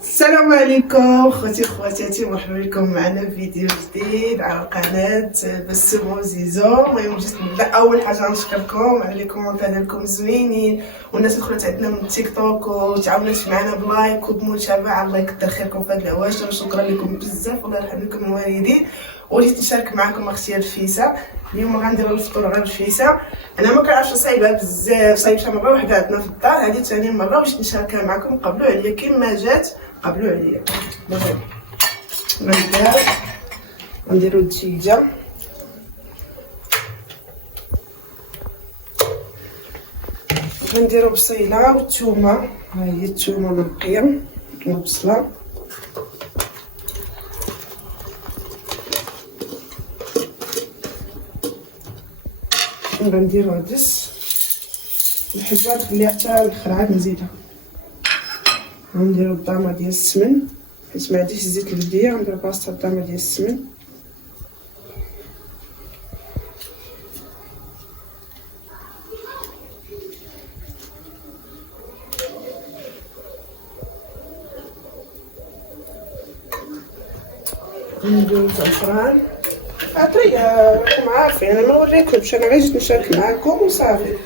السلام عليكم خوتي خواتاتي، مرحبا بكم معنا في فيديو جديد على قناه بسم وزيزو. المهم جيت نبدا اول حاجه نشكركم على لي كومونتير ديالكم زوينين، والناس اللي دخلت عندنا من تيك توك وتعاونات معنا بلايك وبمتابعه. الله يكثر خيركم في هذا العواشر، شكرا لكم بزاف، الله يرحم لكم الوالدين. وجيت نشارك معكم اختي الفيسه. اليوم غنديروا الفطور غير الفيسه. انا ما كنعرفش صايبه بزاف، صايبتها مره وحده عندنا في الدار، هذه ثاني مره وجيت نشاركها معكم. قبلوا عليا كيما جات، قبلوا عليا. غنبداو نديرو الدجيجه، غنديرو بصيله والثومه. ها هي الثومه منقيه والبصله، وغنديرو عدس الحجار اللي حتى الاخر عاد نزيدها. غنديرو الضامه ديال السمن حيت ما عنديش زيت البديه، غندير بلاصه الضامه ديال السمن. غنديرو الزعفران. عطيه راكم عارفين انا ما وريكمش، انا غير جيت نشارك معاكم وصافي.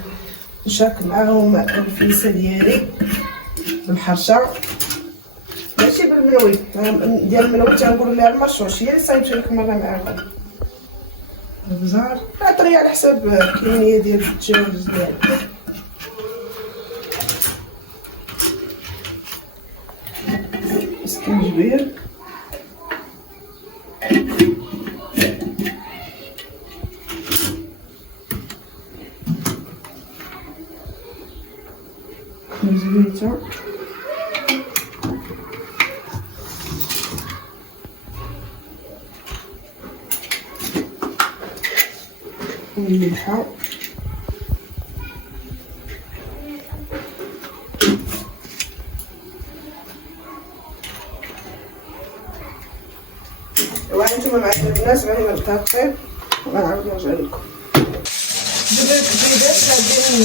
نشارك معاهم الفيسه ديالي بالحرشه، ماشي بالمنوي ديال المنوي، تنقول لها المرشوش، هي اللي صايبت لكم مره معاكم. البزار عطيه على حساب الكميه ديال التجاوز ديالك. السكنجبير، الزبيته، والملحه، وانتم معايا الناس غادي نبدا الطيب وغنعاود نرجع لكم. دابا الكبيدات غادي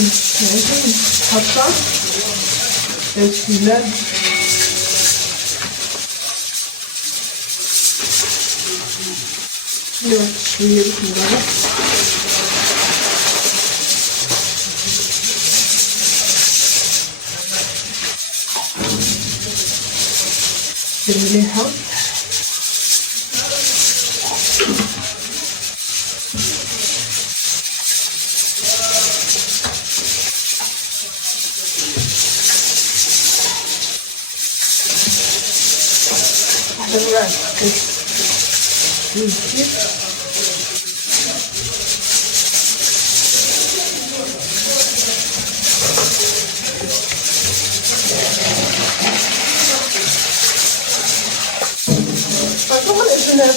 نحطها في الشلال، ندير شويه ديال الملح، المليحه،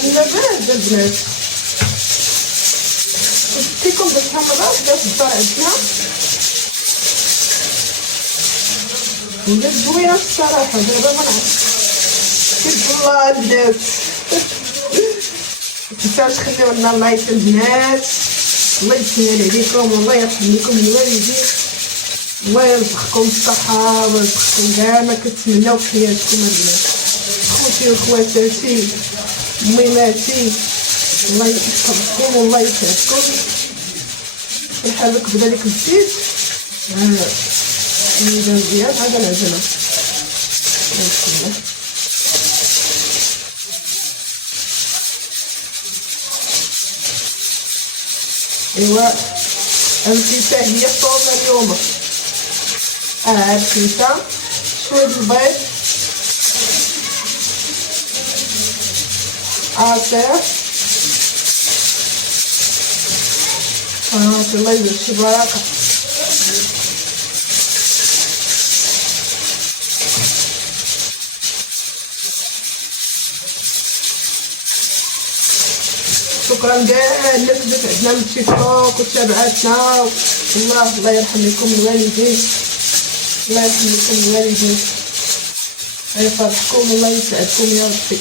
البنات البنات كيكون بشحال مرة وحدة في الدار عندنا ولات زوينة الصراحة. دابا منعرفش كيف الله البنات. متنساوش تخليو لنا لايك البنات، الله يسهل عليكم والله يرحم لكم الوالدين، الله يرزقكم الصحة ويرزقكم كاع ما كتمناو في حياتكم البنات. خوتي وخواتاتي ميماتي، الله يحفظكم والله يسعدكم. الحال كبدا لك الزيت مزيان مزيان. هذا العجله بسم الله. ايوا الفيسه هي الطومه اليوم. الفيسه شويه البيض، عصير، الله يجزيك شي بركه. شكرا كاع الناس اللي عندنا من تيك توك وتابعاتنا، الله يرحم لكم الوالدين، الله يرحم لكم الوالدين، يفرحكم والله يسعدكم يا ربي.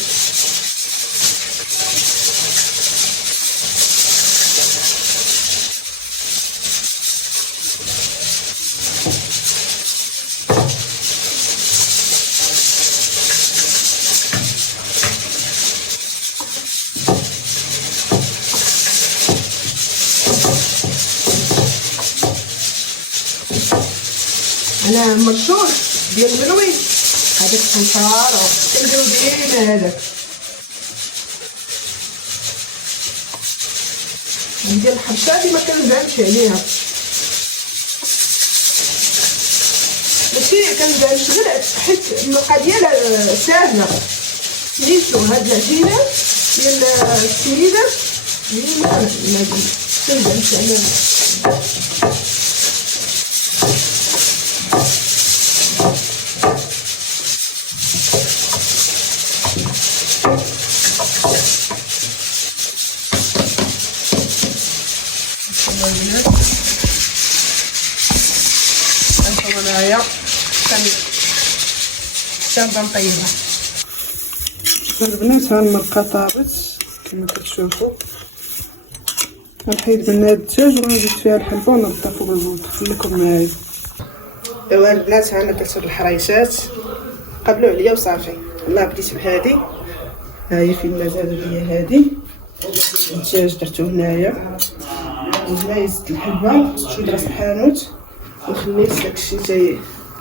معنا مرشوش ديال المروي، هذاك الخنصار كنديرو ديما هذاك ديال الحبشه اللي ما كنزعمش عليها، ماشي كنزعمش غير حيت القضيه ساهله. نيشو هاد العجينه ديال السميده هي ما كنزعمش عليها. هانتوما معايا شاربه مطيبه. البنات ها المرقه طابت كما كتشوفوا، غنحيد منها الدجاج وغنزيد فيها الحلبه ونظفو بالماء. خليكم معايا. ايوا البنات ها انا درت الحريشات قبلوا عليا وصافي. يلاه بديت بهادي، ها هي فين مازالوا ليا هادي. الدجاج درتو هنايا، وهنايا زدت الحلبه شي دراس الحانوت وخليت داكشي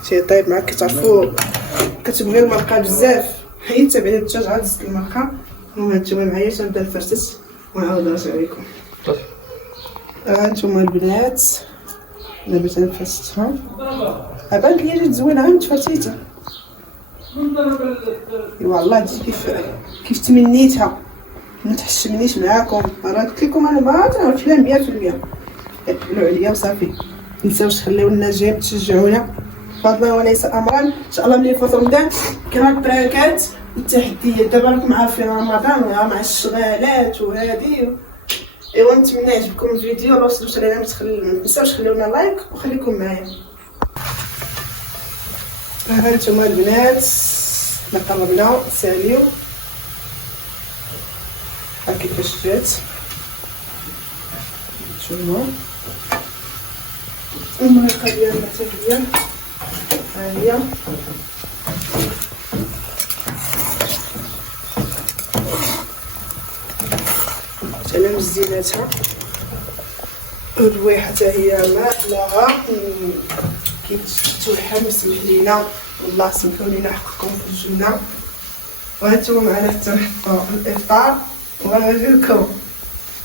تيطيب معاك. كتعرفوا كتبغي المرقه بزاف، حيدت بعدا الدجاج عاد زدت المرقه. وهانتوما معايا تنبدا نفرتت ونعاود نرجع لكم. هانتوما البنات دابا تنفرستها، بانت لي جات زوينه غير متفرتيته. والله هادشي كيف تمنيتها، ما تحشمنيش معاكم. راه قلت لكم انا ما تعرفش لا 100%. قبلوا عليا وصافي. متنساوش تخليو لنا جيم تشجعونا فاطمه وليس امرا. ان شاء الله ملي يفوت رمضان كرهك براكات والتحديات. دابا راكم عارفين رمضان مع الشغالات وهادي. ايوا نتمنى يعجبكم الفيديو. لو وصلتوا لينا ما تنساوش تخليو لنا لايك وخليكم معايا. ها انتما البنات قربنا نساليو. ها كيفاش جات شوفوا المرقه ديالنا حتى هي. ها هي على مزيناتها الروايحه حتى هي ما احلاها. كيتوحم سمح لينا والله سمحوا لينا حقكم في الجنه. وهانتوما معنا حتى نحطوا الافطار وغنوريكم.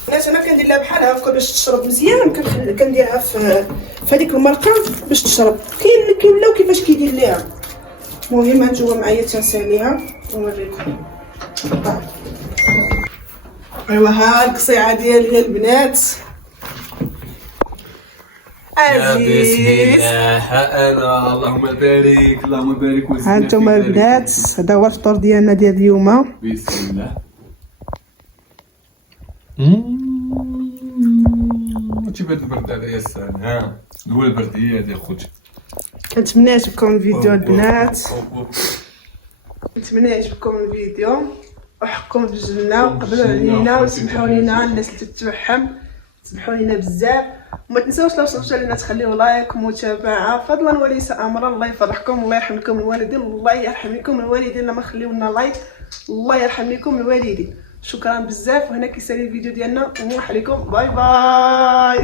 الناس انا كندير لها بحال هكا باش تشرب مزيان. كنديرها في هذيك المرقه باش تشرب. كاين اللي كيولاو كيفاش كيدير ليها. المهم هانتوما معايا تنساليها ونوريكم. ايوا ها القصيعه ديالي البنات. يا بسم الله. ها انا اللهم بارك اللهم بارك وزدنا. ها انتما البنات هذا هو الفطور ديالنا ديال اليوم. بسم الله. تيبان البرد على يا سلام. ها الاول البرديه هذه خوتي. كنتمنى يعجبكم الفيديو البنات. كنتمنى يعجبكم الفيديو وحقكم في الجنه. قبلوا علينا وسمحوا لينا الناس اللي تتوحم. سمحوا لينا بزاف. وما تنساوش لو وصلتوا لنا تخليو لايك ومتابعه فضلا وليس امرا. الله يفرحكم، الله يرحم لكم الوالدين، الله يرحم لكم الوالدين لما خليو لنا لايك. الله يرحم لكم الوالدين. شكرا بزاف. وهنا كيسالي الفيديو ديالنا ونروح عليكم. باي باي.